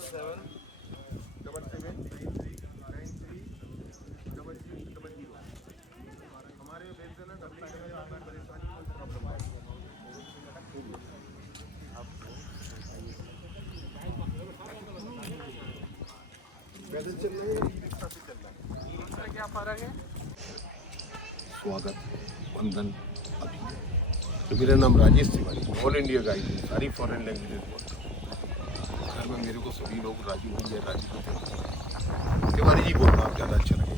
क्या फर्क है? स्वागत वंदन अभी। मेरा नाम Rajesh Tiwari, all India guide, सारी फॉरेन लैंग्वेज बोलता हूँ। घर में मेरे को सभी लोग राजू भैया राजू तिवारी जी बोलना आप ज़्यादा अच्छा लगेगा।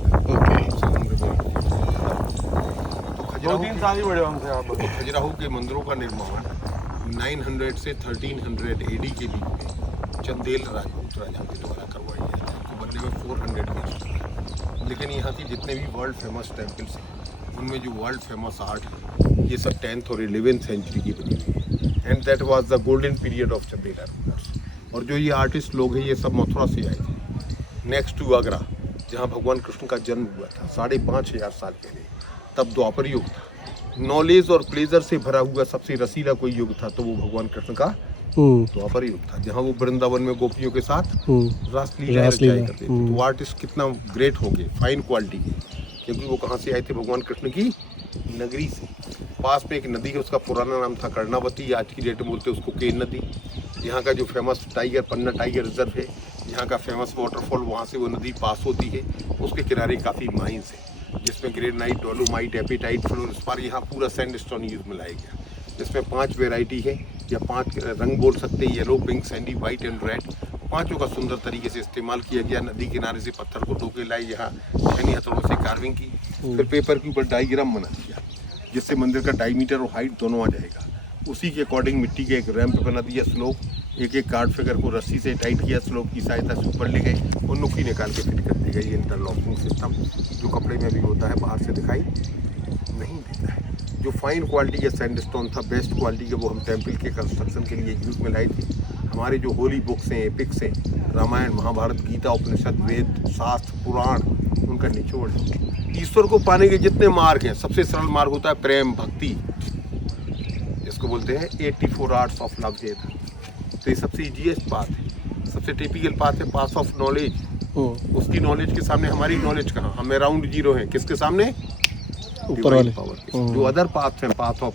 तो खजुराहो के मंदिरों का निर्माण 900 से 1300 AD के बीच में चंदेल राजपूत राजा के द्वारा करवाया गया था। तो बनने में 400 ईयर्स, लेकिन यहाँ की जितने भी वर्ल्ड फेमस टेम्पल्स हैं उनमें जो वर्ल्ड फेमस आर्ट है ये सब 10th और 11th सेंचुरी की बनी हुई है। And that was the golden period of Chandel. और जो ये आर्टिस्ट लोग हैं ये सब मथुरा से आए थे, नेक्स्ट टू आगरा, जहाँ भगवान कृष्ण का जन्म हुआ था 5500 साल पहले। तब द्वापर युग था। नॉलेज और प्लेजर से भरा हुआ सबसे रसीला कोई युग था तो वो भगवान कृष्ण का द्वापर युग था, जहाँ वो वृंदावन में गोपियों के साथ रासलीला रचाया करते थे। तो आर्टिस्ट कितना ग्रेट हो गए, फाइन क्वालिटी के, क्योंकि वो कहाँ से आए थे? भगवान कृष्ण की नगरी से। पास में एक नदी है, उसका पुराना नाम था कर्णावती, आज की डेट में बोलते हैं उसको केन नदी। यहाँ का जो फेमस टाइगर, पन्ना टाइगर रिजर्व है, यहाँ का फेमस वाटरफॉल, वहाँ से वो नदी पास होती है। उसके किनारे काफ़ी माइंस है जिसमें ग्रेनाइट, डोलोमाइट, एपिटाइट, फ्लोरस्पार, यहाँ पूरा सैंडस्टोन यूज में लाया गया। जिसमें 5 वेराइटी है या 5 रंग बोल सकते हैं, yellow, pink, Sandy, white and red. पांचों का सुंदर तरीके से इस्तेमाल किया गया। नदी किनारे से पत्थर को ढोके लाए, यहाँ छेनी हथौड़ों से कार्विंग की, फिर पेपर के ऊपर डायग्राम बना दिया जिससे मंदिर का डायमीटर और हाइट दोनों आ जाएगा। उसी के अकॉर्डिंग मिट्टी के एक रैंप बना दिया, स्लोप, एक एक कार्ड फिगर को रस्सी से टाइट किया, स्लोप की सहायता से ऊपर ले गए और नुकी निकाल के फिट कर दी गई। ये इंटरलॉकिंग सिस्टम जो कपड़े में भी होता है, बाहर से दिखाई नहीं देता है। जो फाइन क्वालिटी का सैंडस्टोन था, बेस्ट क्वालिटी के, वो हम टेम्पल के कंस्ट्रक्शन के लिए यूज में लाए थे। हमारे जो होली बुक्स हैं, एपिक्स हैं, रामायण, महाभारत, गीता, उपनिषद, वेद, शास्त्र, पुराण, उनका निचोड़ है। ईश्वर को पाने के जितने मार्ग हैं, सबसे सरल मार्ग होता है प्रेम, भक्ति, जिसको बोलते हैं 84 आर्ट्स ऑफ लव है। तो ये सबसे इजीएस्ट पाथ है, सबसे टिपिकल पाथ है, पाथ ऑफ नॉलेज। उसकी नॉलेज के सामने हमारी नॉलेज कहाँ? हम अराउंड जीरो हैं। किसके सामने? ऊपर वाले पावर के। जो अदर पाथ हैं, पाथ ऑफ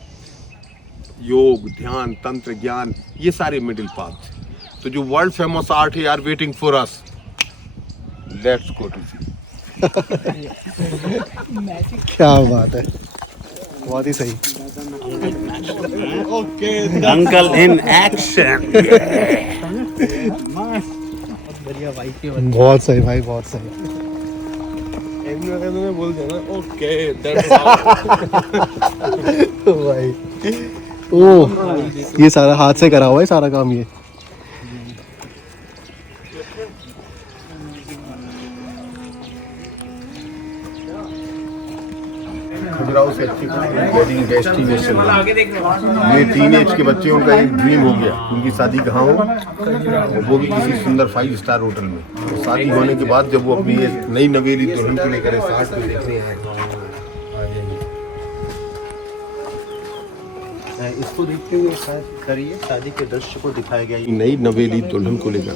योग, ध्यान, तंत्र, ज्ञान, ये सारे मिडिल पाथ। तो जो वर्ल्ड फेमस आर्ट है are waiting for us, let's go to see. क्या बात है, बहुत ही सही। Uncle in action. बहुत सही भाई, बहुत सही। बोल देना ओके भाई। ओह, ये सारा हाथ से करा हुआ है सारा काम ये। खजुराहो से अच्छी वेडिंग डेस्टिनेशन। ये टीनेज के बच्चे, उनका एक ड्रीम हो गया, उनकी शादी कहाँ हो, वो भी किसी सुंदर 5 स्टार होटल में। तो शादी होने के बाद जब वो अपनी ये नई नवेली दुल्हन को लेकर इस आर्ट को देखने आए, इसको देखते हुए करिए, शादी के दृश्य को दिखाया गया। नई नवेली दुल्हन को लेकर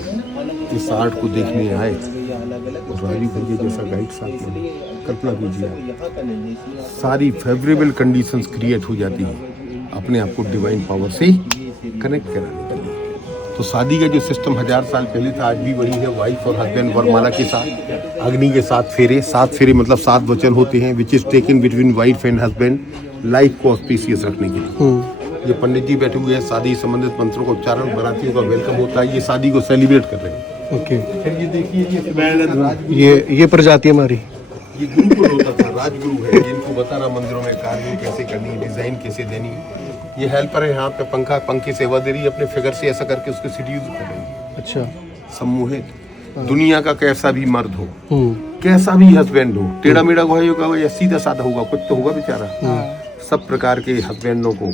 इस आर्ट को देखने आए, राजू भैया जैसा गाइड साथ में, कल्पना कीजिए, सारी फेवरेबल कंडीशंस क्रिएट हो जाती हैं अपने आप को डिवाइन पावर से कनेक्ट कराने के लिए। तो शादी का जो सिस्टम 1000 साल पहले था आज भी वही है। वाइफ और हस्बैंड वरमाला के साथ, अग्नि के 7 फेरे, 7 फेरे मतलब 7 वचन होते हैं, which is taken between wife and husband, life को ऑस्पिशियस रखने के लिए। ये पंडित जी बैठे हुए हैं, शादी संबंधित मंत्रों का उच्चारण, बारातियों का वेलकम होता है, ये शादी को सेलिब्रेट कर रहे हैं। ओके, फिर ये देखिए, ये प्रजाति हमारी, ये गुरुकुल होता था, राजगुरु है जिनको बताना मंदिरों में कार्विंग कैसे करनी, डिजाइन कैसे देनी। ये हेल्पर है यहाँ पे, पंखी सेवा दे रही है, अपने फिगर से ऐसा करके उसको सीड्यूस कर रही है। अच्छा, सम्मोहित। दुनिया का कैसा भी मर्द हो, कैसा भी हस्बैंड हो, टेढ़ा मेढ़ा होगा या सीधा साधा होगा, कुछ तो होगा बेचारा, सब प्रकार के हस्बैंडों को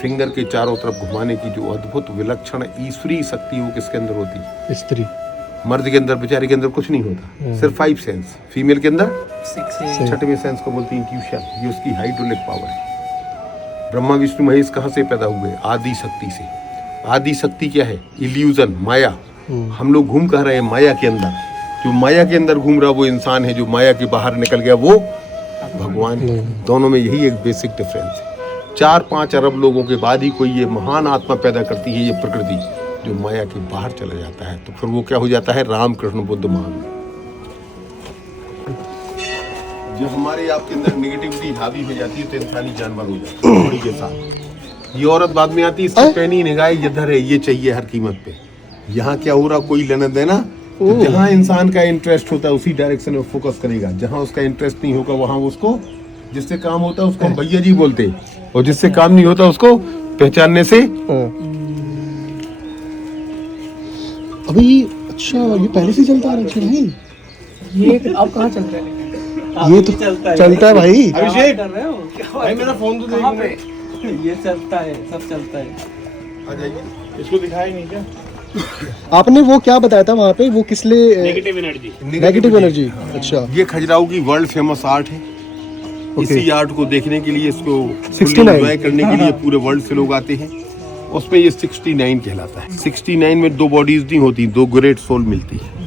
फिंगर के चारों तरफ घुमाने की जो अद्भुत विलक्षण ईश्वरीय शक्ति वो किसके अंदर होती है? स्त्री। मर्द के अंदर, बेचारे के अंदर कुछ नहीं होता, सिर्फ 5 सेंस। फीमेल के अंदर 6वें सेंस को बोलते हैं इंट्यूशन, ये उसकी हाइड्रोलिक पावर है। ब्रह्मा विष्णु महेश कहाँ से पैदा हुए? आदि शक्ति से। आदि शक्ति क्या है? इल्यूजन, माया। हम लोग घूम कह रहे हैं माया के अंदर। जो माया के अंदर घूम रहा वो इंसान है, जो माया के बाहर निकल गया वो भगवान है। दोनों में यही एक बेसिक डिफरेंस है। 4-5 अरब लोगों के बाद ही कोई ये महान आत्मा पैदा करती है, ये प्रकृति, जो माया के बाहर चला जाता है। तो फिर वो क्या हो जाता है? राम कृष्ण बुद्ध महावीर। जो हमारे आपके अंदर नेगेटिविटी हावी हो जाती है तो इंसानी जानवर हो जाता है बॉडी के साथ। ये औरत बाद में आती है, इसकी पैनी निगाह इधर है, ये चाहिए हर कीमत पे। यहाँ क्या हो रहा, कोई लेना देना। तो जहाँ इंसान का इंटरेस्ट होता है उसी डायरेक्शन में फोकस करेगा। जहाँ उसका इंटरेस्ट नहीं होगा वहाँ उसको, जिससे काम होता है उसको हम भैया जी बोलते हैं, और जिससे काम नहीं होता उसको पहचानने से। अभी अच्छा, ये पहले से चलता आ रहा है भाई? ये अब कहाँ चलता है? ये तो चलता है भाई। अभिषेक कर रहे हो भाई, मेरा फोन तो देखो पे। ये चलता है, सब चलता है। आ जाइए। इसको दिखाया नहीं क्या? आपने वो क्या बताया था वहाँ पे, वो किस लिए? Negative energy. Negative energy. अच्छा, ये खजुराहो की वर्ल्ड फेमस आर्ट है। इसी आर्ट को देखने के लिए, इसको 69 एंजॉय करने के लिए पूरे वर्ल्ड से लोग आते हैं। उसमें ये 69 कहलाता है। 69 में 2 बॉडीज नहीं होती, 2 ग्रेट सोल मिलती है।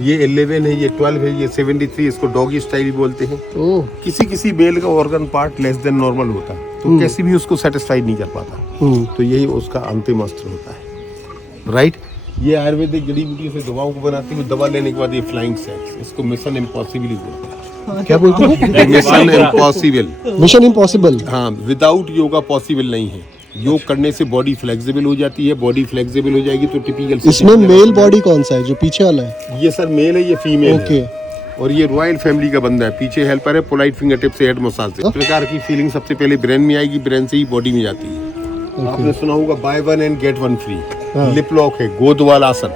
ये 11 है, ये 12 है, ये 73। इसको डॉगी स्टाइल बोलते हैं। किसी किसी बेल का organ part less than normal होता है, तो कैसे भी उसको सेटिस्फाई नहीं कर पाता। तो यही उसका अंतिम अस्त्र होता है, राइट। ये आयुर्वेदिक जड़ी बूटियों से दवाओं को बनाते हुए, दवा लेने के बाद ये फ्लाइंग सेक्स, इसको मिशन इम्पॉसिबल बोलते हैं। क्या बोलते हैं? Mission impossible. Mission impossible. हाँ, विदाउट योगा पॉसिबल नहीं है। योग करने से बॉडी फ्लेक्सिबल हो जाती है। बॉडी फ्लेक्सिबल हो जाएगी तो टिपिकल। इसमें मेल बॉडी कौन सा है, जो पीछे वाला है? ये सर मेल है, ये फीमेल ओके। है। और ये रॉयल फैमिली का बंदा है। पीछे हेल्पर है, पोलाइट फिंगर टिप से हेड मसाज से। इस प्रकार की फीलिंग सबसे पहले ब्रेन में आएगी, ब्रेन से ही बॉडी में जाती है। आपने सुना होगा buy 1 and get 1 free. Lip lock है, गोदवाल आसन।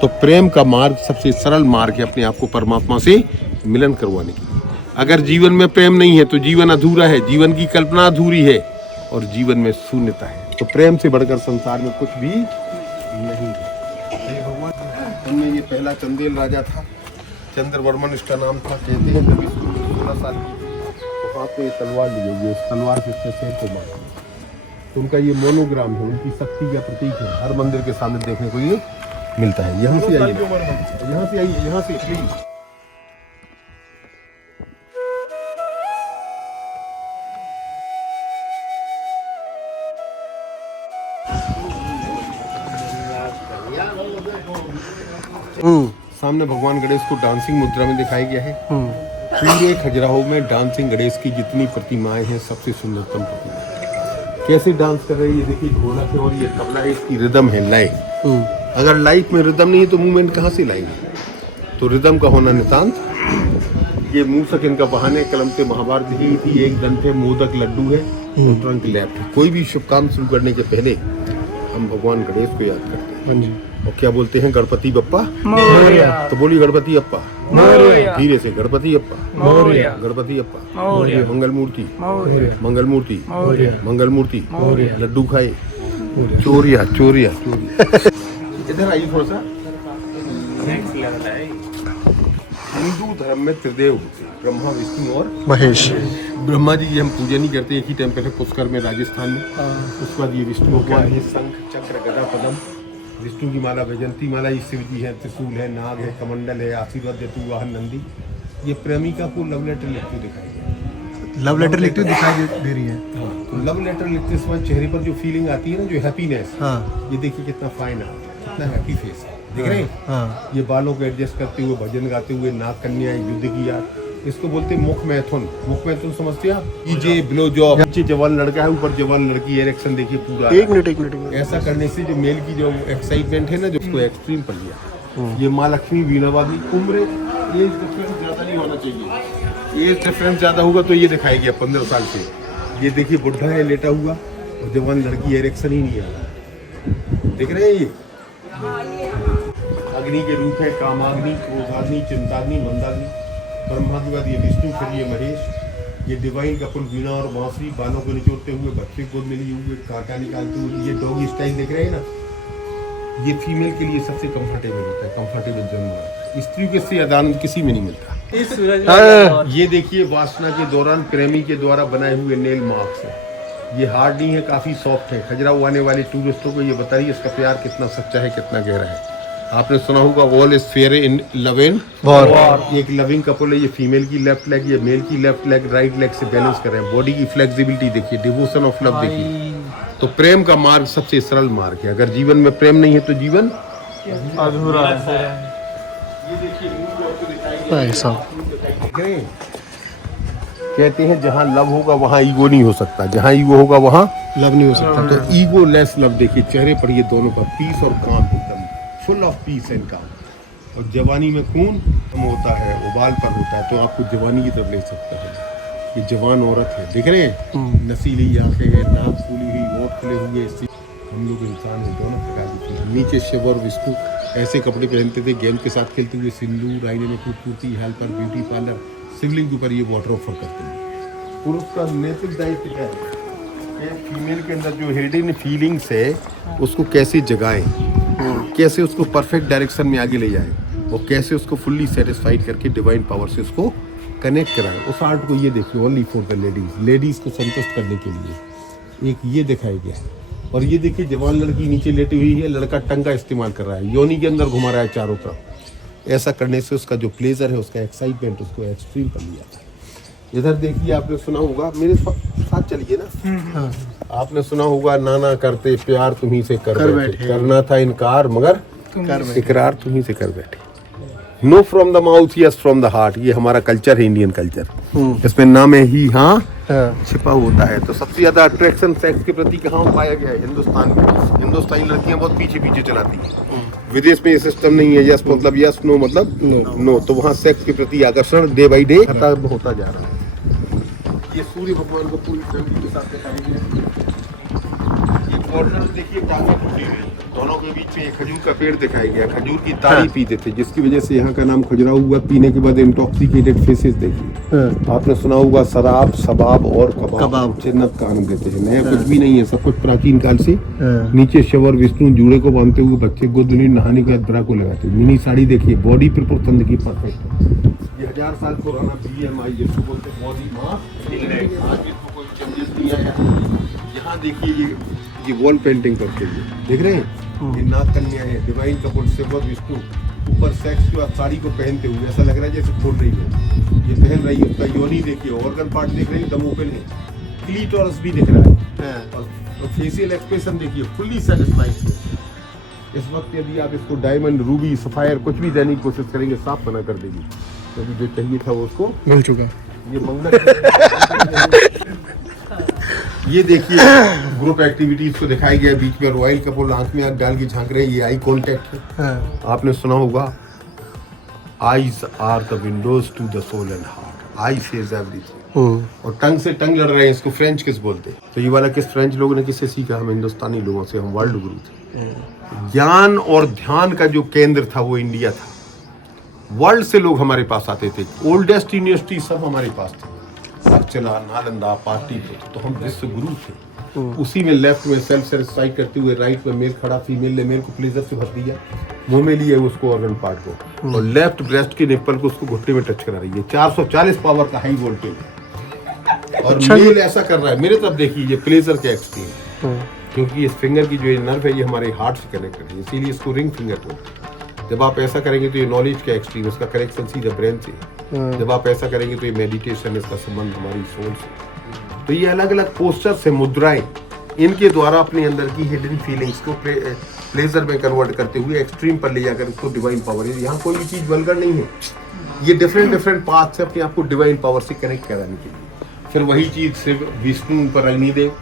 तो प्रेम का मार्ग सबसे सरल मार्ग है अपने आप को परमात्मा से मिलन करवाने की। अगर जीवन में प्रेम नहीं है तो जीवन अधूरा है, जीवन की कल्पना अधूरी है, और जीवन में शून्यता है। तो प्रेम से बढ़कर संसार में कुछ भी नहीं है। भगवान उनमें ये पहला चंदेल राजा था, चंद्रवर्मन इसका नाम था। कहते हैं जब इसको 16 साल की थी तो हाथ में तलवार ली गई, इस तलवार से इसने शेर को मारा। तो उनका ये मोनोग्राम है, उनकी शक्ति का प्रतीक है। हर मंदिर के सामने देखने को ये मिलता है। यहाँ से आइए, यहाँ से आइए, यहाँ से प्लीज। सामने भगवान गणेश को डांसिंग मुद्रा में दिखाया गया है। पूरे खजुराहो में डांसिंग गणेश की जितनी प्रतिमाएं हैं सबसे सुंदरतम प्रतिमा। कैसे डांस कर रही है ये देखिए, घोड़ा है और ये तबला है, इसकी रिदम है, लय। अगर लाइफ में रिदम नहीं है तो मूवमेंट कहाँ से लाएंगे? तो रिदम का होना नितांत। ये मूसक इनका बहाने कलम से महाभारत ही थी। एक दंत है, मोदक लड्डू है, और ट्रंक लेफ्ट। कोई भी शुभ काम शुरू करने के पहले हम भगवान गणेश को याद करते हैं। और क्या बोलते हैं? गणपति बप्पा मोरया। तो बोलिए गणपति अप्पा मोरया। धीरे से, गणपति अप्पा मोरया, गणपति अप्पा मोरया। मंगल मूर्ति मोरया, मंगल मूर्ति मोरया, मंगल मूर्ति मोरया। लड्डू खाए, चोरिया चोरिया चोरिया। इधर आइए थोड़ा सा। हिंदू धर्म में त्रिदेव होते हैं, ब्रह्मा, विष्णु और महेश। ब्रह्मा जी की हम पूजा नहीं करते। एक ही टेम्पल है पुष्कर में, राजस्थान में। उसके बाद ये विष्णु भगवान है, शंख चक्र गदा पद्म। विष्णु की माला वैजंती माला, ये शिव जी है, त्रिशूल है, नाग है, कमंडल है, आशीर्वाद देतु वाहन नंदी। ये प्रेमिका को लव लेटर लिखते दिखाई दे, लव लेटर लिखते दिखाई दे रही है। तो लव लेटर लिखते समय चेहरे पर जो फीलिंग आती है ना, जो हैप्पीनेस, हाँ। ये देखिए कितना फाइन है, कितना हैप्पी फेस है, दिख रहे हैं? हाँ। ये बालों को एडजस्ट करते हुए, भजन गाते हुए, नाग कन्या युद्ध की याद। इसको बोलते हैं मुख मैथुन। मुख मैथुन समझते हैं आप? ये ब्लो जॉब, नीचे जवान लड़का है, ऊपर जवान लड़की। एरेक्शन देखिए पूरा। एक मिनट। ऐसा करने से जो मेल की जो एक्साइटमेंट है ना, जो उसको एक्सट्रीम पर लिया। ये माँ लक्ष्मी वीणावादी। उम्र एज डिफरेंस ज्यादा नहीं होना चाहिए। एज डिफरेंस ज्यादा होगा तो ये दिखाई गया 15 साल से। ये देखिए बुढ़ा है लेटा हुआ, और जवान लड़की। एरेक्शन ही नहीं आ रहा, देख रहे हैं? ये अग्नि के रूप है, कामाग्नि, क्रोधाग्नि, चिंताग्नि, मंदाग्नि। ब्रह्मा के बाद ये विष्णु, फिर ये महेश। ये डिवाइन कपुल, वीणा और बांसुरी, बालों को निचोड़ते हुए, बच्चे गोद में लिए हुए, कांटा निकालते हुए। ये डॉगी स्टाइल देख रहे हैं ना, ये फीमेल के लिए सबसे कंफर्टेबल होता है, कंफर्टेबल जन्म। स्त्री के से आनंद किसी में नहीं मिलता। ये देखिए वासना के दौरान प्रेमी के द्वारा बनाए हुए नेल मार्क्स है। ये हार्ड नहीं है, काफी सॉफ्ट है। खजुराहो आने वाले टूरिस्टों को ये बताइए इसका प्यार कितना सच्चा है, कितना गहरा है। आपने सुना होगा all is fair in love and war. एक लविंग कपल है, ये फीमेल की लेफ्ट लेग, ये मेल की लेफ्ट लेग राइट लेग से बैलेंस कर रहे हैं। बॉडी की फ्लेक्सिबिलिटी देखिए, डिवोशन ऑफ लव देखिए। तो प्रेम का मार्ग सबसे सरल मार्ग है। अगर जीवन में प्रेम नहीं है तो जीवन अधूरा है। ये देखिए भाई साहब, कहते हैं जहाँ लव होगा वहाँ ईगो नहीं हो सकता, जहाँ ईगो होगा वहाँ लव नहीं हो सकता। तो ईगो लेस लव देखिए चेहरे पर ये दोनों का पीस और काम एकदम फुल ऑफ पीस एंड काम। और जवानी में खून कम होता है, उबाल पर होता है, तो आपको जवानी की तरफ ले सकता है। ये जवान औरत है, देख रहे हैं, नसीली आंखें हैं, नाक फूली हुई, होठ खुले हुए। हम लोग इंसान हैं, दोनों प्रकार की चीज़ें। नीचे शिव और विष्णु ऐसे कपड़े पहनते थे, गेम के साथ खेलते हुए, सिंदूर, आईने में खूबसूरती, हेल्पर, ब्यूटी पार्लर, शिवलिंग के ऊपर ये वाटर ऑफर करते हैं। पुरुष का नैतिक दायित्व क्या है कि फीमेल के अंदर जो हिडन फीलिंग्स है उसको कैसे जगाएं, कैसे उसको परफेक्ट डायरेक्शन में आगे ले जाएं, और कैसे उसको फुल्ली सेटिस्फाइड करके डिवाइन पावर से उसको कनेक्ट कराएं। उस आर्ट को ये देखिए, ओनली फॉर द लेडीज को संतुष्ट करने के लिए एक ये दिखाया गया है। और ये देखिए जवान लड़की नीचे लेटी हुई है, लड़का टंग का इस्तेमाल कर रहा है, योनि के अंदर घुमा रहा है चारों तरफ। ऐसा करने से उसका जो प्लेजर है, उसका एक्साइटमेंट उसको एक्सट्रीम कर लिया था। इधर देखिए, आपने सुना होगा, मेरे साथ चलिए ना, आपने सुना होगा, नाना करते प्यार तुम्ही से कर बैठे, करना था इनकार मगर इकरार तुम्ही से कर बैठे। Know from the mouth, yes from the heart. ये हमारा कल्चर है, इंडियन कल्चर। इसमें ना में ही हाँ छिपा होता है। तो सबसे ज्यादा अट्रैक्शन सेक्स के प्रति कहाँ पाया गया है? हिंदुस्तान में। हिंदुस्तानी लड़कियां बहुत पीछे पीछे चलाती हैं। विदेश में ये सिस्टम नहीं है, यस मतलब यस, नो मतलब नो। तो वहाँ सेक्स के प्रति आकर्षण डे बाई डे खत्म होता जा रहा है। ये सूर्य भगवान को पूरी फैमिली के साथ दिखाएंगे। ये कॉर्नर देखिए, टांगे टूटी हुई, दोनों के बीच में एक खजूर का पेड़ दिखाया गया। खजूर की ताड़ी पीते थे, जिसकी वजह से यहाँ का नाम खजुराहो हुआ। पीने के बाद इंटॉक्सिकेटेड फेसेस देखिए। आपने सुना होगा, शराब, शबाब और कबाब जन्नत का आनंद देते हैं। नया कुछ भी नहीं है, सब कुछ प्राचीन काल से। नीचे शिव और विष्णु जूड़े को बांधते हुए बच्चे को दुल्हन नहाने के बाद ब्रा को लगाते हैं। मिनी साड़ी देखिए, बॉडी प्रपोर्शन देखिए, परफेक्ट। ये 1000 साल पुराना BMI जिसको बोलते हैं बॉडी मास। आज इसको कोई चेंजेस नहीं आया। यहाँ देखिए, ये वॉल पेंटिंग करते हुए देख रहे हैं। ये नाग कन्या है, डिवाइन कपल, शिव और विष्णु ऊपर सेक्स के बाद साड़ी को पहनते हुए ऐसा लग रहा है जैसे खोल रही है। ये पहन रही है, उसका योनि देखिए, ऑर्गन पार्ट देख रहे हैं, दम ओपन है, क्लीटोरस भी दिख रहा है, और फेशियल एक्सप्रेशन देखिए, फुल्ली सेटिस्फाइड। इस वक्त यदि आप इसको डायमंड, रूबी, सफायर कुछ भी देने की कोशिश करेंगे, साफ मना कर देगी, क्योंकि जो चाहिए था वो उसको मिल चुका। ये मंगल ये देखिए, ग्रुप एक्टिविटीज को दिखाया गया। बीच में रॉयल कपल आंख में आंख डाल के झांक रहे हैं, ये आई कॉन्टेक्ट है। आपने सुना होगा, eyes are the windows to the soul and heart. Eye says everything. और टंग से टंग लड़ रहे हैं, इसको फ्रेंच किस बोलते हैं? तो ये वाला किस फ्रेंच लोगों ने किससे सीखा? हम हिंदुस्तानी लोगों से। हम वर्ल्ड गुरु थे। ज्ञान और ध्यान का जो केंद्र था वो इंडिया था। वर्ल्ड से लोग हमारे पास आते थे, ओल्डेस्ट यूनिवर्सिटी सब हमारे पास थे, चला नालंदा, पाटलिपुत्र। तो हम विश्व गुरु थे। उसी में लेफ्ट में सेल्फ सेटिस्फाइड करते हुए, राइट में मेल खड़ा, फीमेल ने मेल को प्लेजर से भर दिया, मुंह में लिए उसको ऑर्गन पार्ट को, और लेफ्ट ब्रेस्ट के निप्पल को उसको घुटने में टच करा रही है। 440 पावर का हाई वोल्टेज। और मेल ऐसा कर रहा है, मेरे तरफ देखिए, ये प्लेजर के एक्सट्रीम, क्योंकि इस फिंगर की जो नर्व है ये हमारे हार्ट से कनेक्टेड है, इसीलिए इसको रिंग फिंगर बोलते हैं। जब आप ऐसा करेंगे तो ये नॉलेज का एक्सट्रीम, इसका कनेक्शन सीधा ब्रेन से। जब आप ऐसा करेंगे तो ये मेडिटेशन, इसका संबंध हमारी सोल से। तो ये अलग अलग पोस्चर से मुद्राएं, इनके द्वारा अपने अंदर की हिडन फीलिंग्स को प्लेजर में कन्वर्ट करते हुए एक्सट्रीम पर ले जाकर उसको डिवाइन पावर। यहाँ कोई भी चीज वल्गर नहीं है, ये डिफरेंट पाथ से अपने आप को डिवाइन पावर से कनेक्ट कराने के लिए। फिर वही चीज शिव विष्णु पर अग्निदेव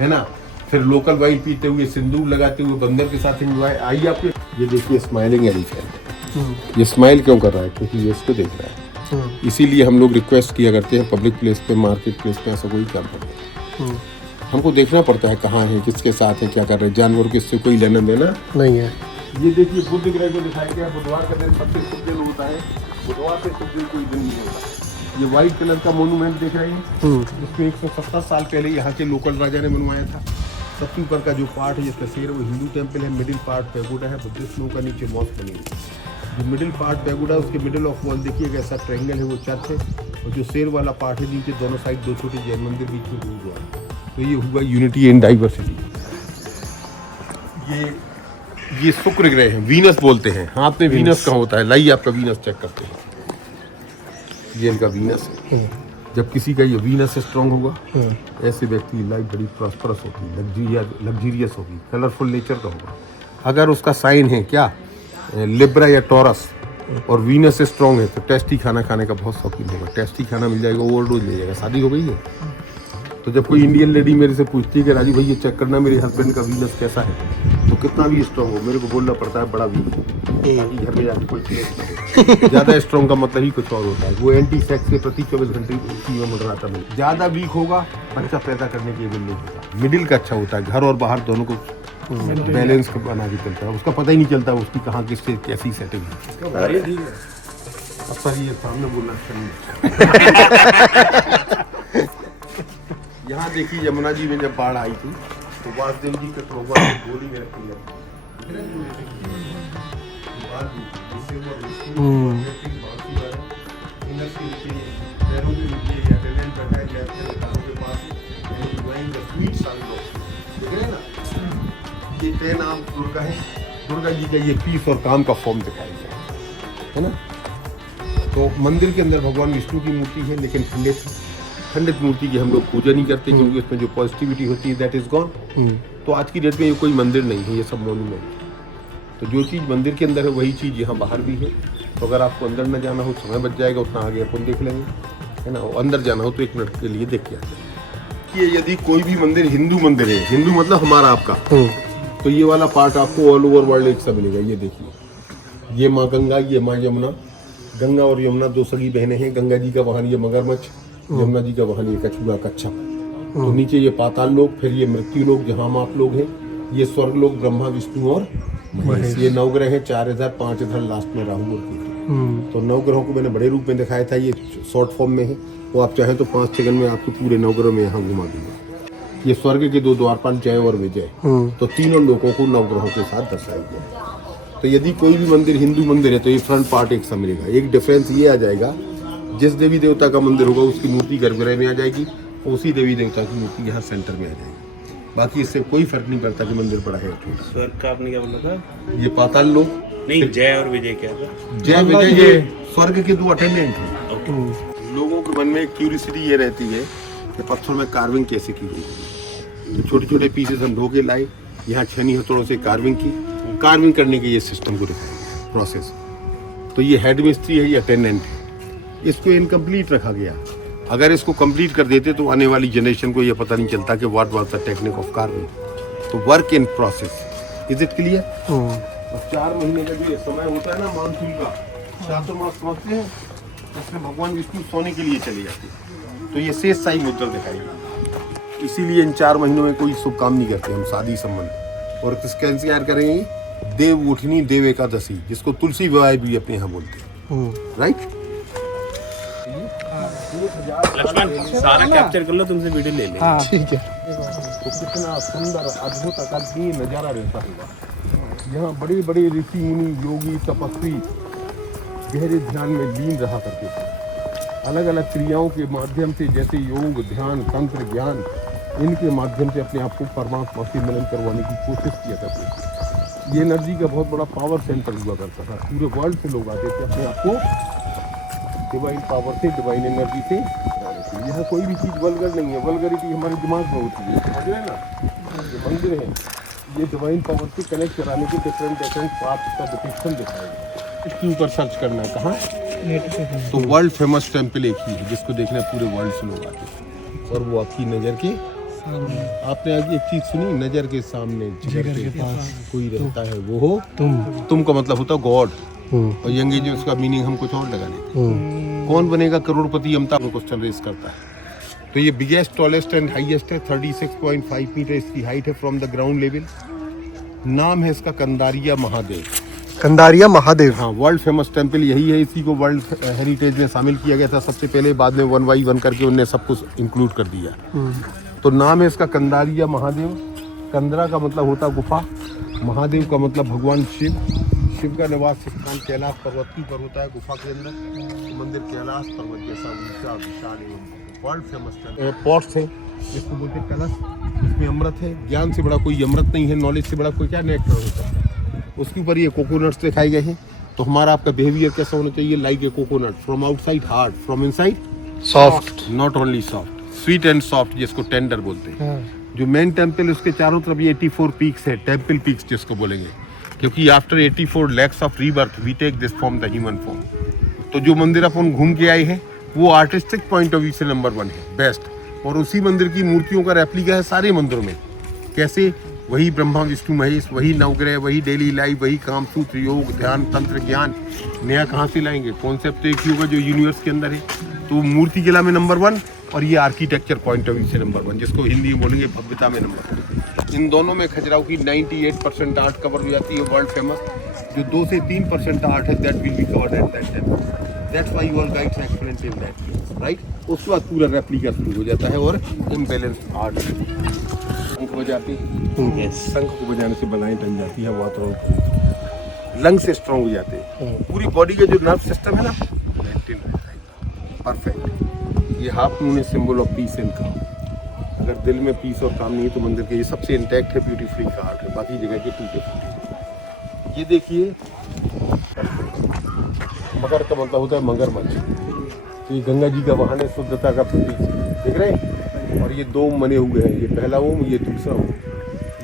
है ना, फिर लोकल वाइन पीते हुए, सिंदूर लगाते हुए, बंदर के साथ एंजॉय। आइए आपके, ये देखिए स्माइलिंग एलिफेंट। ये स्माइल क्यों कर रहा है? क्योंकि ये इसको देख रहा है। इसीलिए हम लोग रिक्वेस्ट किया करते हैं, पब्लिक प्लेस पे, मार्केट प्लेस पे ऐसा कोई काम करते हैं, हमको देखना पड़ता है कहाँ है, किसके साथ है, क्या कर रहे हैं। जानवर को इससे कोई लेना देना नहीं है। ये देखिए, बुद्ध ग्रह को दिखाया गया। बुधवार का दिन सबसे शुभ दिन होता है, बुधवार से शुभ दिन कोई दिन नहीं होता। ये व्हाइट कलर का मोन्यूमेंट देख रहे हैं, जिसमें 170 साल पहले यहाँ के लोकल राजा ने बनवाया था। सबसे ऊपर का जो पार्ट है जिसका शेर, वो हिंदू टेम्पल है, मिडिल पार्ट पैगोडा है, बुद्धिस्ट लोगों का नीचे मॉस्क बनी हुई है। जो मिडिल पार्ट पैगोडा, उसके मिडिल ऑफ वॉल देखिएगा ऐसा ट्रायंगल है, वो चर्च है। और जो शेर वाला पार्ट है, नीचे दोनों साइड 2 छोटे जैन मंदिर, बीच में गुरुद्वारा। तो ये हुआ यूनिटी एंड डाइवर्सिटी। ये शुक्र ग्रह है, वीनस बोलते हैं। हाथ में वीनस कहाँ होता है, लाइए आपका वीनस चेक करते हैं। ये इनका वीनस है। जब किसी का ये वीनस स्ट्रांग होगा, ऐसे व्यक्ति की लाइफ बड़ी प्रॉस्परस होगी, लग्जरियस होगी, कलरफुल नेचर का होगा। अगर उसका साइन है क्या, लिब्रा या टॉरस, और वीनस स्ट्रांग है, तो टेस्टी खाना खाने का बहुत शौकीन होगा। टेस्टी खाना मिल जाएगा, ओवरडोज ले जाएगा। शादी हो गई है तो जब कोई इंडियन लेडी मेरे से पूछती है कि राजू भाई ये चेक करना मेरे हस्बैंड का वीनस कैसा है, तो कितना भी स्ट्रांग हो मेरे को बोलना पड़ता है बड़ा वीनस, ताकि घर में जाके कोई क्लेश। ज्यादा स्ट्रांग का मतलब ही कुछ और होता है। वो एंटी सेक्स के प्रति 24 घंटे में मंडराता है। ज्यादा वीक होगा, बच्चा पैदा करने की एबिलिटी नहीं होता। मिडिल का अच्छा होता है, घर और बाहर दोनों को बैलेंस बना के चलता है। उसका पता ही नहीं चलता उसकी कहाँ किससे कैसी सेटिंग है। अब सर ये सामने बोलना अच्छा नहीं। यहाँ देखिए यमुना जी में जब बाढ़ आई थी तो वासुदेव जी के भगवान की गोली में रखी ये 10 नाम दुर्गा है। दुर्गा जी का ये पीस और काम का फॉर्म दिखाया है ना। तो मंदिर के अंदर भगवान विष्णु की मूर्ति है, लेकिन खंडित मूर्ति की हम लोग पूजा नहीं करते, क्योंकि उसमें जो पॉजिटिविटी होती है दैट इज गॉन। तो आज की डेट में ये कोई मंदिर नहीं है, ये सब मॉन्यूमेंट। तो जो चीज़ मंदिर के अंदर है वही चीज़ यहाँ बाहर भी है। तो अगर आपको अंदर न जाना हो, समय बच जाएगा, उतना आगे अपन देख लेंगे, है ना। अंदर जाना हो तो 1 मिनट के लिए देख के आते हैं। ये यदि कोई भी मंदिर हिंदू मंदिर है, हिंदू मतलब हमारा आपका, तो ये वाला पार्ट आपको ऑल ओवर वर्ल्ड एक सा मिलेगा। ये देखिए, ये माँ गंगा, ये माँ यमुना। गंगा और यमुना 2 सगी बहनें हैं। गंगा जी का वाहन ये मगरमच्छ, यमुना जी का वाहन ये कछुआ कच्छप। तो नीचे ये पाताल लोक, फिर ये मृत्यु लोक जहाँ हम आप लोग हैं। ये स्वर्ग लोक ब्रह्मा विष्णु और महेश। ये 9 ग्रह हैं, 4 इधर 5 इधर, लास्ट में राहु और केतु। तो 9 ग्रहों को मैंने बड़े रूप में दिखाया था, ये शॉर्ट फॉर्म में है। तो आप चाहें तो 5 सेकंड में आपके पूरे 9 ग्रह में यहाँ घुमा दूंगा। ये स्वर्ग के 2 द्वारपाल जय और विजय, तो तीनों लोगों को 9 ग्रहों के साथ दर्शाया गया। तो यदि कोई भी मंदिर हिंदू मंदिर है तो ये फ्रंट पार्ट एक सा मिलेगा। एक डिफरेंस ये आ जाएगा, जिस देवी देवता का मंदिर होगा उसकी मूर्ति गर्भगृह में आ जाएगी, उसी देवी देवता की मूर्ति यहाँ सेंटर में आ जाएगी। बाकी इससे कोई फर्क नहीं पड़ता कि मंदिर बड़ा है छोटा। स्वर्ग का आपने क्या बोला था? ये पाताल लोक नहीं, जय और विजय क्या था? जय विजय ये स्वर्ग के 2 अटेंडेंट हैं। लोगों के मन में क्यूरियोसिटी ये रहती है कि पत्थर में कार्विंग कैसे की गई। तो छोटे छोटे पीसेस हम ढो के लाए, यहाँ छेनी हथौड़ों से कार्विंग की। कार्विंग करने के ये सिस्टम को दिखाया प्रोसेस। तो ये हेड मिस्त्री है, ये अटेंडेंट है। इसको इनकम्प्लीट रखा गया। अगर इसको कंप्लीट कर देते तो आने वाली जनरेशन को ये पता नहीं चलता कि what was the technique of carving. तो work in process. Is it clear? 4 महीने का जो समय होता है ना मानसून का, 4 मास समझते हैं, इसमें भगवान विष्णु सोने के लिए चले जाते हैं। तो ये शेष साई मुद्रा दिखाएगी। इसीलिए इन 4 महीनों में कोई शुभ काम नहीं करते हम, शादी संबंध। और किसके इंतजार करेंगे? देव उठनी देव एकादशी, जिसको तुलसी विवाह भी अपने यहाँ बोलते हैं। राइट? लक्ष्मण सारा कैप्चर कर लो, तुमसे वीडियो ले ले। ठीक है। तो कितना सुंदर अद्भुत अकादमी नजारा रहता होगा। यहाँ बड़े बड़े ऋषि मुनि योगी तपस्वी गहरे ध्यान में लीन रहा करते थे। अलग अलग क्रियाओं के माध्यम से, जैसे योग, ध्यान, तंत्र, ज्ञान, इनके माध्यम से अपने आप को परमात्मा से मिलन करवाने की कोशिश किया करते थे। ये एनर्जी का बहुत बड़ा पावर सेंटर हुआ करता था। पूरे वर्ल्ड से लोग आते थे अपने आप को डिवाइन पावर से, डिवाइन एनर्जी से। यह कोई भी चीज़ वल्गर नहीं है। वल्गरिटी हमारे दिमाग में होती है, समझ रहे ना। जो मंदिर है ये डिवाइन पावर से कनेक्ट कराने के डिफरेंट पार्ट्स का डिपिक्शन दिखाएगा। इसके ऊपर सर्च करना है कहाँ, तो वर्ल्ड फेमस टेम्पल एक ही है जिसको देखने पूरे वर्ल्ड से लोग आते हैं। और वो आपकी नज़र के आपने आगे एक चीज सुनी, नजर के सामने जिगर के पास कोई रहता है, वो हो तुम का मतलब होता गॉड। और यंगी जो उसका मीनिंग हम कुछ और लगा लेते। कौन बनेगा करोड़पति, अमिताभ में क्वेश्चन रेस करता है। तो ये बिगेस्ट, टॉलेस्ट एंड हाईएस्ट है। 36.5 मीटर इसकी हाइट है फ्रॉम द ग्राउंड लेवल। नाम है इसका कंदारिया महादेव। कंदारिया महादेव, हाँ, वर्ल्ड फेमस टेम्पल यही है। इसी को वर्ल्ड हेरिटेज में शामिल किया गया था सबसे पहले, बाद में 1 by 1 करके उनने सब कुछ इंक्लूड कर दिया। तो नाम है इसका कंदारिया महादेव। कंदरा का मतलब होता गुफा, महादेव का मतलब भगवान शिव। शिव का निवास स्थान कैलाश पर्वत की पर होता है, गुफा के अंदर। तो मंदिर कैलाश पर्वत जैसा ऊंचा विशाल एवं वर्ल्ड फेमस पॉट्स है, जिसको बोलते हैं कलश। इसमें अमृत है। ज्ञान से बड़ा कोई अमृत नहीं है, नॉलेज से बड़ा कोई क्या नेक्टर हो सकता है। उसके ऊपर ये कोकोनट्स दिखाए गए हैं। तो हमारा आपका बिहेवियर कैसा होना चाहिए? Like a coconut, from outside hard, from inside soft. Not only soft, sweet and soft, जिसको टेंडर बोलते हैं। जो मेन टेम्पल उसके चारों तरफ ये 84 पीक्स है, टेम्पल पीक्स जिसको बोलेंगे, क्योंकि after 84 lakhs of rebirth we take this form the human form. तो जो मंदिर अपन घूम के आए हैं वो आर्टिस्टिक पॉइंट ऑफ व्यू से नंबर 1 है, बेस्ट। और उसी मंदिर की मूर्तियों का रेप्लिका है सारे मंदिरों में। कैसे? वही ब्रह्मा विष्णु महेश, वही नवग्रह, वही डेली लाइफ, वही कामसूत्र, योग, ध्यान, तंत्र, ज्ञान। नया कहाँ से लाएंगे? कॉन्सेप्ट तो एक ही होगा जो यूनिवर्स के अंदर है। तो मूर्ति कला में नंबर 1 और ये आर्किटेक्चर पॉइंट ऑफ व्यू से नंबर 1, जिसको हिंदी में बोलेंगे भव्यता में नंबर 1। इन दोनों में खजुराहो की 98% आर्ट कवर हो जाती है, वर्ल्ड फेमस। जो 2 से 3% आर्ट है that will be covered at that temple. That's why your guides explain in that, right. उसके बाद पूरा रेप्लिका शुरू हो जाता है और इम्बैलेंस्ड आर्ट शंख बजाती है। शंख को बजाने से बलाएं टन जाती है, वातावरण लंग से स्ट्रॉन्ग हो जाते हैं। पूरी बॉडी का जो नर्व सिस्टम है ना मेंटेन रहता है, परफेक्ट। ये हाफ मून है, सिंबल ऑफ पीस एंड काम। अगर दिल में पीस और काम नहीं है तो मंदिर के ये सबसे इंटैक्ट है, ब्यूटीफुली का आर्ट है, बाकी जगह के टूटे फूटे। ये देखिए मकर का मतलब होता है मगरमच्छ। तो ये गंगा जी का वाहन है, शुद्धता का प्रतीक, देख रहे हैं। और ये 2 बने हुए हैं, ये पहला ओम, ये दूसरा ओम।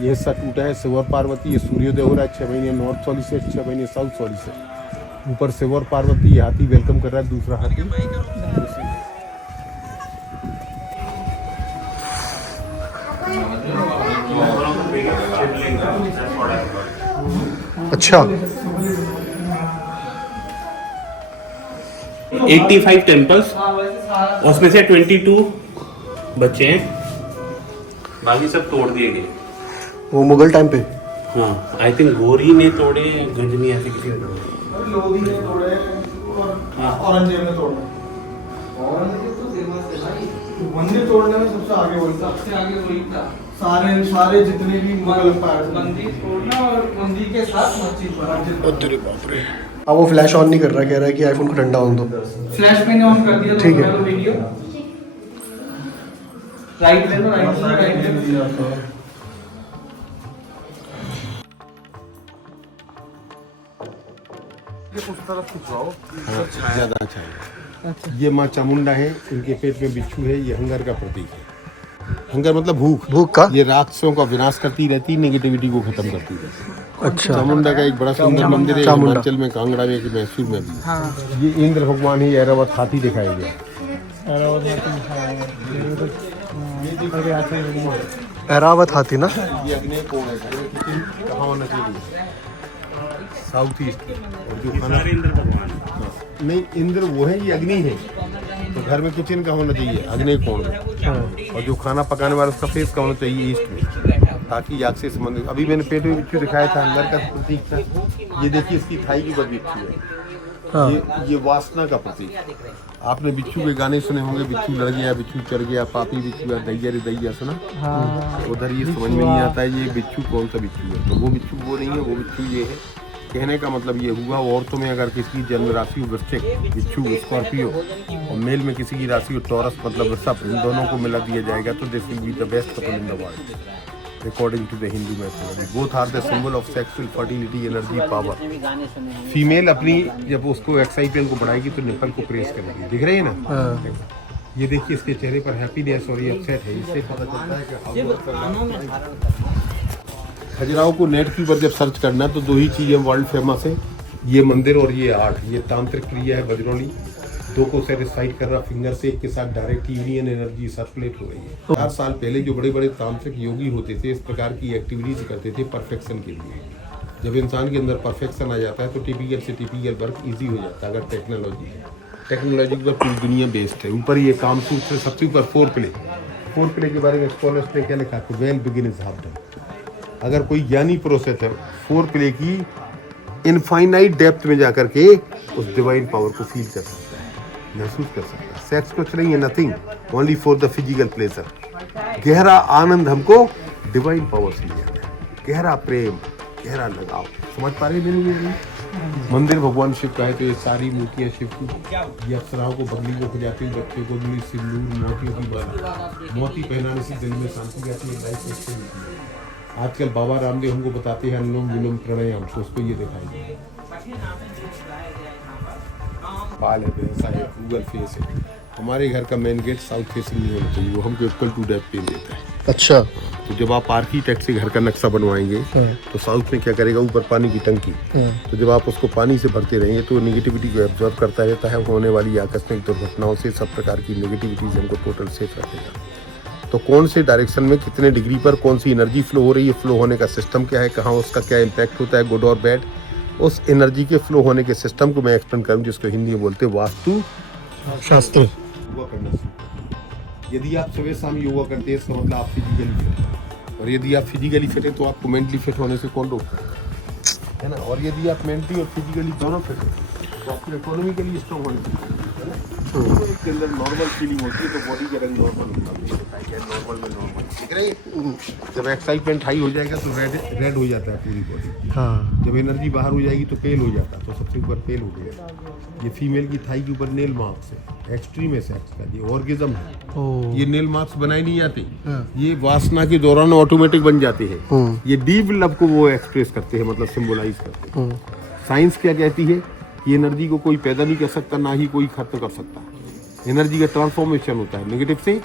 ये हिस्सा टूटा है शिव और पार्वती। ये सूर्योदय हो रहा है 6 महीने नॉर्थ सॉलिड से, 6 महीने साउथ सॉलिड से। ऊपर शिव और पार्वती, ये हाथी वेलकम कर रहा है, दूसरा हाथी। अच्छा, 85 टेम्पल्स, उसमें से 22 बच्चे हैं, बाकी सब तोड़ दिए गए। वो मुगल टाइम पे। हाँ, आई थिंक गोरी ने तोड़े, गजनी ऐसे किसी ने तोड़े। लोधी ने तोड़े और औरंगजेब ने तोड़े। औरंगजेब तो फेमस है भाई, मंदिर तोड़ने में सबसे आगे वही था, सबसे आगे वही था। सारे जितने भी मुगल एम्पायर, मंदिर तोड़ना और मंदिर के साथ मस्जिद बना। अब वो फ्लैश ऑन नहीं कर रहा, कह रहा है कि आईफोन को ठंडा होने दो। फ्लैश मैंने ऑन कर दिया, ठीक है। वीडियो राइट ले लो, राइट ले लो। ज्यादा अच्छा है। ये माँ चामुंडा है, इनके पेट में बिच्छू है, ये हंगर का प्रतीक है। हंगर मतलब भूख। भूख का? ये राक्षसों का विनाश करती रहती, नेगेटिविटी को खत्म करती रहती। अच्छा। चामुंडा का एक बड़ा सुंदर मंदिर है हिमाचल में, कांगड़ा में, मैसूर में भी। ये इंद्र भगवान ही ऐरावत हाथी दिखाया गया। ऐरावत हाथी ना? ये अग्नि कोण है, कहाँ होना चाहिए? South east. और जो खाना इंद्र भगवान नहीं, इंद्र वो है, ये अग्नि है। तो घर में किचन का होना चाहिए अग्नि कोण में। और जो खाना पकाने वाला उसका फेस का होना चाहिए ईस्ट में, ताकि आग से संबंधित। अभी मैंने पेट में बिच्छू दिखाया था, अंदर का प्रतीक था। ये देखिए इसकी थाई के ऊपर बिच्छू है। ये वासना का प्रतीक। आपने बिच्छू के गाने सुने होंगे, बिच्छू लड़ गया, बिच्छू चढ़ गया, पापी बिच्छू, दैया रे दैया, सुना? उधर ये समझ में नहीं आता है ये बिच्छू कौन सा बिच्छू है। तो वो बिच्छू वो नहीं है, वो बिच्छू ये है। कहने का मतलब ये हुआ, औरतों में अगर किसी की जन्म राशि हो वृश्चिक, बिच्छू स्कॉर्पियो, और मेल में किसी की राशि हो टॉरस मतलब वृषभ, इन दोनों को मिला दिया जाएगा तो this will be the best couple in the world according to the Hindu mythology. Both are the symbol of sexual fertility, energy, power. Female अपनी जब उसको एक्साइटमेंट को बढ़ाएगी तो निपल को प्रेस करेगी, दिख रही है ना? ये देखिए इसके चेहरे पर हैप्पीनेस और ये अपसेट है, इससे पता चलता है कि खजुराहो को नेट के ऊपर जब सर्च करना है तो 2 ही चीज़ें वर्ल्ड फेमस है, ये मंदिर और ये आर्ट। ये तांत्रिक क्रिया है बजरौनी, 2 को सेटिस्फाइड कर रहा फिंगर से, एक के साथ डायरेक्ट यूनियन एनर्जी सर्कुलेट हो रही है। 4 साल पहले जो बड़े बड़े तांत्रिक योगी होते थे, इस प्रकार की एक्टिविटीज करते थे परफेक्शन के लिए। जब इंसान के अंदर परफेक्शन आ जाता है तो टिपिकल से टिपिकल वर्क ईजी हो जाता है। अगर टेक्नोलॉजी है, टेक्नोलॉजी पर पूरी दुनिया बेस्ड है। ऊपर ये कामसूत्र से सबसे ऊपर 4 प्ले के बारे में स्कॉलर्स ने क्या लिखा है? Well begin is half done. अगर कोई ज्ञानी प्रोसेस है 4 प्ले की इनफाइनाइट डेप्थ में जाकर के उस डिवाइन पावर को फील कर सकता है, महसूस कर सकता है। सेक्स कुछ नहीं है, nothing, only for the physical pleasure. गहरा आनंद हमको डिवाइन पावर से मिल जाता है, गहरा प्रेम, गहरा लगाव। समझ पा रहे हैं मेरी? मंदिर भगवान शिव का है तो ये सारी मूर्तियाँ शिव की। ये अप्सराओं को बगली को खिलाती है, बच्चे को भी सिंदूर, मोतियों की माला। मोती पहनाने से दिल में शांति आती है, लाइफ अच्छी होती है। आजकल बाबा रामदेव हमको बताते हैं अनुलोम विलोम प्राणायाम, तो उसको ये दिखाएंगे। बाल है, ऐसा है, गूगल फेस है। हमारे घर का मेन गेट साउथ फेसिंग नहीं होना चाहिए, वो हमको इक्वल टू डेप्थ पेन देता है। अच्छा। तो जब आप आर्किटेक्ट से घर का नक्शा बनवाएंगे तो साउथ में क्या करेगा, ऊपर पानी की टंकी, तो जब आप उसको पानी से भरते रहेंगे तो निगेटिविटी को एब्जॉर्ब करता रहता है, होने वाली आकस्मिक दुर्घटनाओं से सब प्रकार की निगेटिविटी से हमको टोटल सेफ रखेगा। तो कौन से डायरेक्शन में कितने डिग्री पर कौन सी एनर्जी फ्लो हो रही है, फ्लो होने का सिस्टम क्या है, कहाँ उसका क्या इम्पैक्ट होता है, गुड और बैड, उस एनर्जी के फ्लो होने के सिस्टम को मैं एक्सप्लेन करूँ, जिसको हिंदी में बोलते हैं वास्तु शास्त्र। योगा करना सीखो। यदि आप सुबह शाम योगा करते हैं इसका मतलब आप फिजिकली फिट हैं, और यदि आप फिजिकली फिट हैं तो आपको मेंटली फिट होने से कौन रोकता है ना। और यदि आप मेंटली और फिजिकली दोनों फिट हैं तो आपको इकोनॉमिकली स्ट्रॉन्ग होने चाहिए, है ना। तो इसके अंदर नॉर्मल फीलिंग होती है तो बॉडी का रंग नॉर्मल होता है, नॉर्मल में नॉर्मल, ठीक है। जब एक्साइटमेंट हाई हो जाएगा तो रेड हो जाता है पूरी बॉडी। हाँ। जब एनर्जी बाहर हो जाएगी तो पेल हो जाता है, तो सबसे ऊपर पेल हो गया। ये फीमेल की थाई के ऊपर नेल मार्क्स है, एक्सट्रीम है सेक्स का, ये ऑर्गेज्म है। ये नेल मार्क्स बनाए नहीं जाते, ये वासना के दौरान ऑटोमेटिक बन जाते हैं। ये डीप लव को वो एक्सप्रेस करते हैं, मतलब सिंबलाइज करते हैं। साइंस क्या कहती है, ये एनर्जी को कोई पैदा नहीं कर सकता, ना ही कोई खत्म कर सकता। एनर्जी का ट्रांसफॉर्मेशन होता है नेगेटिव से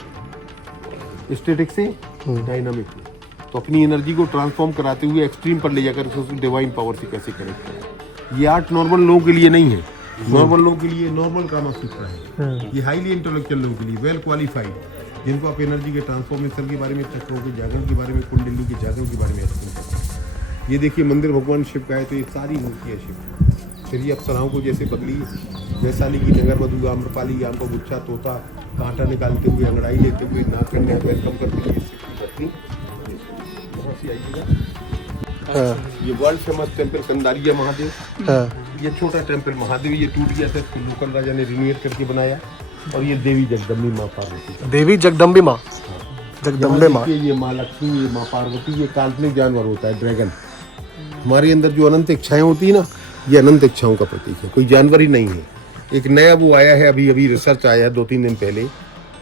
स्टैटिक से डायनामिक में। तो अपनी एनर्जी को ट्रांसफॉर्म कराते हुए एक्सट्रीम पर ले जाकर उसको डिवाइन पावर से कैसे कनेक्ट करें। ये आर्ट नॉर्मल लोगों के लिए नहीं है, नॉर्मल लोगों के लिए नॉर्मल कामा सूत्र है। ये हाईली इंटेलेक्चुअल लोगों के लिए, वेल क्वालिफाइड, जिनको आप एनर्जी के ट्रांसफॉर्मेशन के बारे में, चक्रों के जागरण के बारे में, कुंडली के जागरण के बारे में एक्सप्लेन करते हैं। ये देखिए मंदिर भगवान शिव का है, तो ये सारी मूर्ति है शिव। फिर ये अप्सराओं को जैसे बदली, वैशाली की नगर वधु, आम्रपाली, आम का गुच्छा, तोता, कांटा निकालते हुए, अंगड़ाई लेते हुए, नाक कन्या वेलकम करते हुए बहुत सी आइएगा। ये world famous temple Kandariya Mahadev, ये छोटा टेम्पल महादेव, ये टूट गया था, इसको लोकल राजा ने रिनोवेट करके बनाया। और ये देवी जगदम्बी माँ पार्वती, देवी जगदम्बी माँ, जगदम्बे माँ, ये माँ लक्ष्मी, ये माँ पार्वती, ये काल्पनिक जानवर होता है ड्रैगन। हमारे अंदर जो अनंत इच्छाएं होती है ना, ये अनंत इच्छाओं का प्रतीक है, कोई जानवर ही नहीं है। एक नया वो आया है, अभी रिसर्च आया है 2-3 दिन पहले,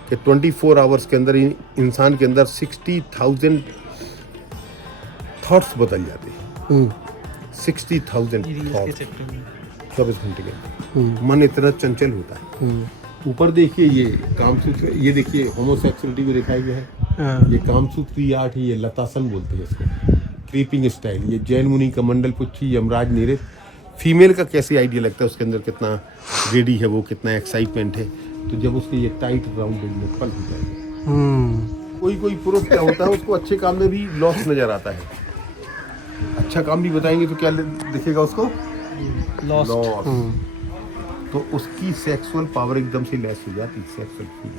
कि 24 आवर्स के अंदर इंसान के अंदर 60,000 थॉट्स बदल जाते हैं। 60,000 थॉट्स 24 घंटे के अंदर। मन इतना चंचल होता है। ऊपर देखिए ये कामसूत्र, ये देखिए होमोसेक्सुअलिटी को दिखाया गया है। ये कामसूत्र की आर्ट है, ये लतासन बोलते हैं इसको, क्रीपिंग स्टाइल। ये जैन मुनि का मंडल पुच्छी, यमराज निरित। फीमेल का कैसे आइडिया लगता है, उसके अंदर कितना रेडी है वो, कितना एक्साइटमेंट है। तो जब उसके ये टाइट राउंड में पल हो जाएगा। कोई पुरुष क्या होता है, उसको अच्छे काम में भी लॉस नजर आता है। अच्छा काम भी बताएंगे तो क्या दिखेगा उसको, लॉस। तो उसकी सेक्सुअल पावर एकदम से लेस हो जाती है। सेक्सुअल फील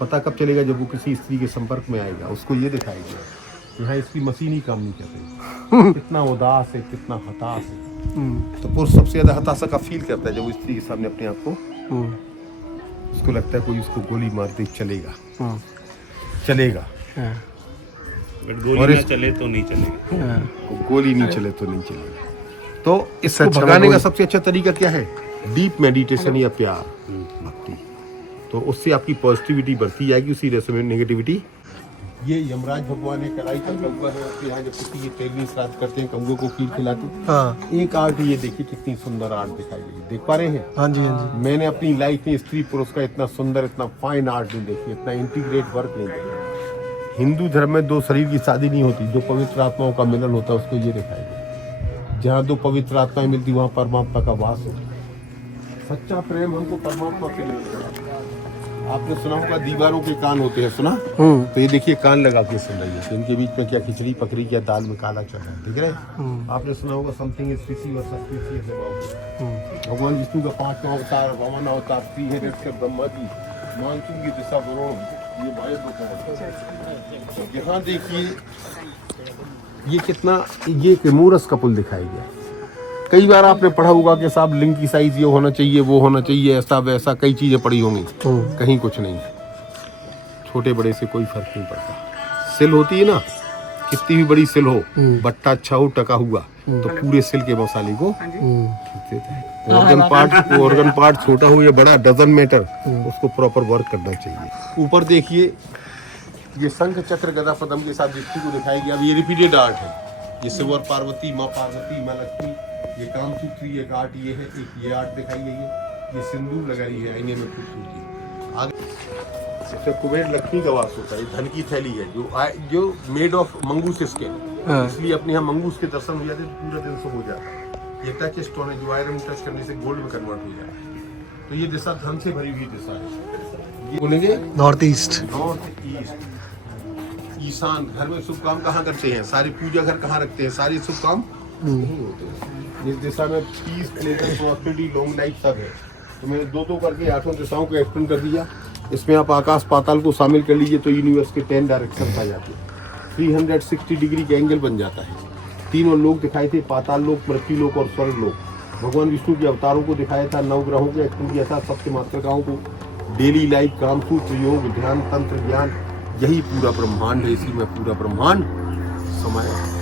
पता कब चलेगा, जब वो किसी स्त्री के संपर्क में आएगा, उसको ये दिखाएगा यहाँ इसकी मशीन ही काम नहीं कर रही, कितना उदास है, कितना हताश है। तो पुरुष सबसे ज्यादा हताशा का फील करता है जब वो स्त्री के सामने अपने आप को, उसको लगता है कोई उसको गोली मार दे चलेगा, चलेगा। गोली ना चले तो नहीं चलेगा, गोली नहीं चले तो नहीं चलेगा। तो इसको भगाने का सबसे अच्छा तरीका क्या है, डीप मेडिटेशन या प्यार भक्ति। तो उससे आपकी पॉजिटिविटी बढ़ती जाएगी, उसी रेशो में नेगेटिविटी। ये यमराज भगवान है, कलाई का कौवा है, उसके यहाँ जब किसी की तेगनी श्राद्ध करते हैं, कौवे को खीर खिलाते। एक आर्ट ये देखिए कितनी सुंदर आर्ट दिखाई गई, देख पा रहे हैं? हाँ जी, हाँ जी। मैंने अपनी लाइफ में स्त्री पुरुष का इतना सुंदर, इतना फाइन आर्ट नहीं देखी, इतना इंटीग्रेट वर्क नहीं देखा। हिंदू धर्म में 2 शरीर की शादी नहीं होती, 2 पवित्र आत्माओं का मिलन होता है, उसको ये दिखाया गया। जहाँ 2 पवित्र आत्माएं मिलती वहाँ परमात्मा का वास होता है। सच्चा प्रेम हमको परमात्मा से मिलता है। आपने सुना होगा दीवारों के कान होते हैं, सुना? तो ये देखिए कान लगा के सुन रही है, तो इनके बीच में क्या खिचड़ी पकड़ी, क्या दाल में काला चढ़ा है, दिख रहा है? आपने सुना होगा समथिंग इज फिशी और सस्पिशियस अबाउट। भगवान विष्णु का 5वां अवतार, वामन अवतार, 3 हेडेड ब्रह्मा जी, मानसून की दिशा वरुण, ये वायु को। यहाँ देखिए ये कितना, ये क्यूमुरस कपुल दिखाई गया। कई बार आपने पढ़ा होगा कि साहब लिंग की साइज ये होना चाहिए, वो होना चाहिए, ऐसा वैसा कई चीजें पड़ी होंगी, कहीं कुछ नहीं। छोटे बड़े से कोई फर्क नहीं पड़ता। सिल होती है ना, कितनी भी बड़ी सिल हो, बट्टा अच्छा हो, टका हुआ, तो पूरे सिल के मसाले को खींच देता है। ऑर्गन पार्ट छोटा हो या बड़ा, डजंट मैटर, उसको प्रॉपर वर्क करना चाहिए। ऊपर देखिए ये शंख चक्र गदा पद्म के साथ दृष्टि को दिखाई गया। अब ये रिपीटेड आर्ट है, ये शिव और पार्वती, माँ लक्ष्मी, ये कामसूत्री एक आर्ट ये है, एक ये आर्ट दिखाई गई है, ये सिंदूर लगा रही है आईने में खूबसूरती। आगे इससे कुबेर लक्ष्मी का वास होता है, धन की थैली है जो मेड ऑफ मंगूस स्किन, इसलिए अपने यहाँ मंगूस के दर्शन हो जाते तो पूरा दिन शुभ हो जाता है। ये टच स्टोन है जो आयरन टच करने से गोल्ड में कन्वर्ट हो जाता है। तो ये दिशा धन से भरी हुई दिशा है। ये बोलेंगे नॉर्थ ईस्ट। नॉर्थ ईस्ट, ईशान। घर में शुभ काम कहाँ करते हैं? सारी पूजा घर कहाँ रखते हैं? सारे शुभ काम नहीं होते हैं। इस दिशा में peace, pleasure, prosperity, long life सब है। तो मैंने दो करके 8 दिशाओं को एक्सप्लेन कर दिया। इसमें आप आकाश पाताल को शामिल कर लीजिए तो यूनिवर्स के 10 डायरेक्शन आ जाते हैं। 360 डिग्री का एंगल बन जाता है। तीनों लोक दिखाए थे, पाताल लोक, मृत्यु लोक और स्वर्ग लोक। भगवान विष्णु के अवतारों को दिखाया था, 9 ग्रहों को एक्सप्लेन किया था, सप्त मातृकाओं को, डेली लाइफ, कामसूत्र, योग, ध्यान, तंत्र, ज्ञान, यही पूरा ब्रह्मांड है। इसी में पूरा ब्रह्मांड समाया।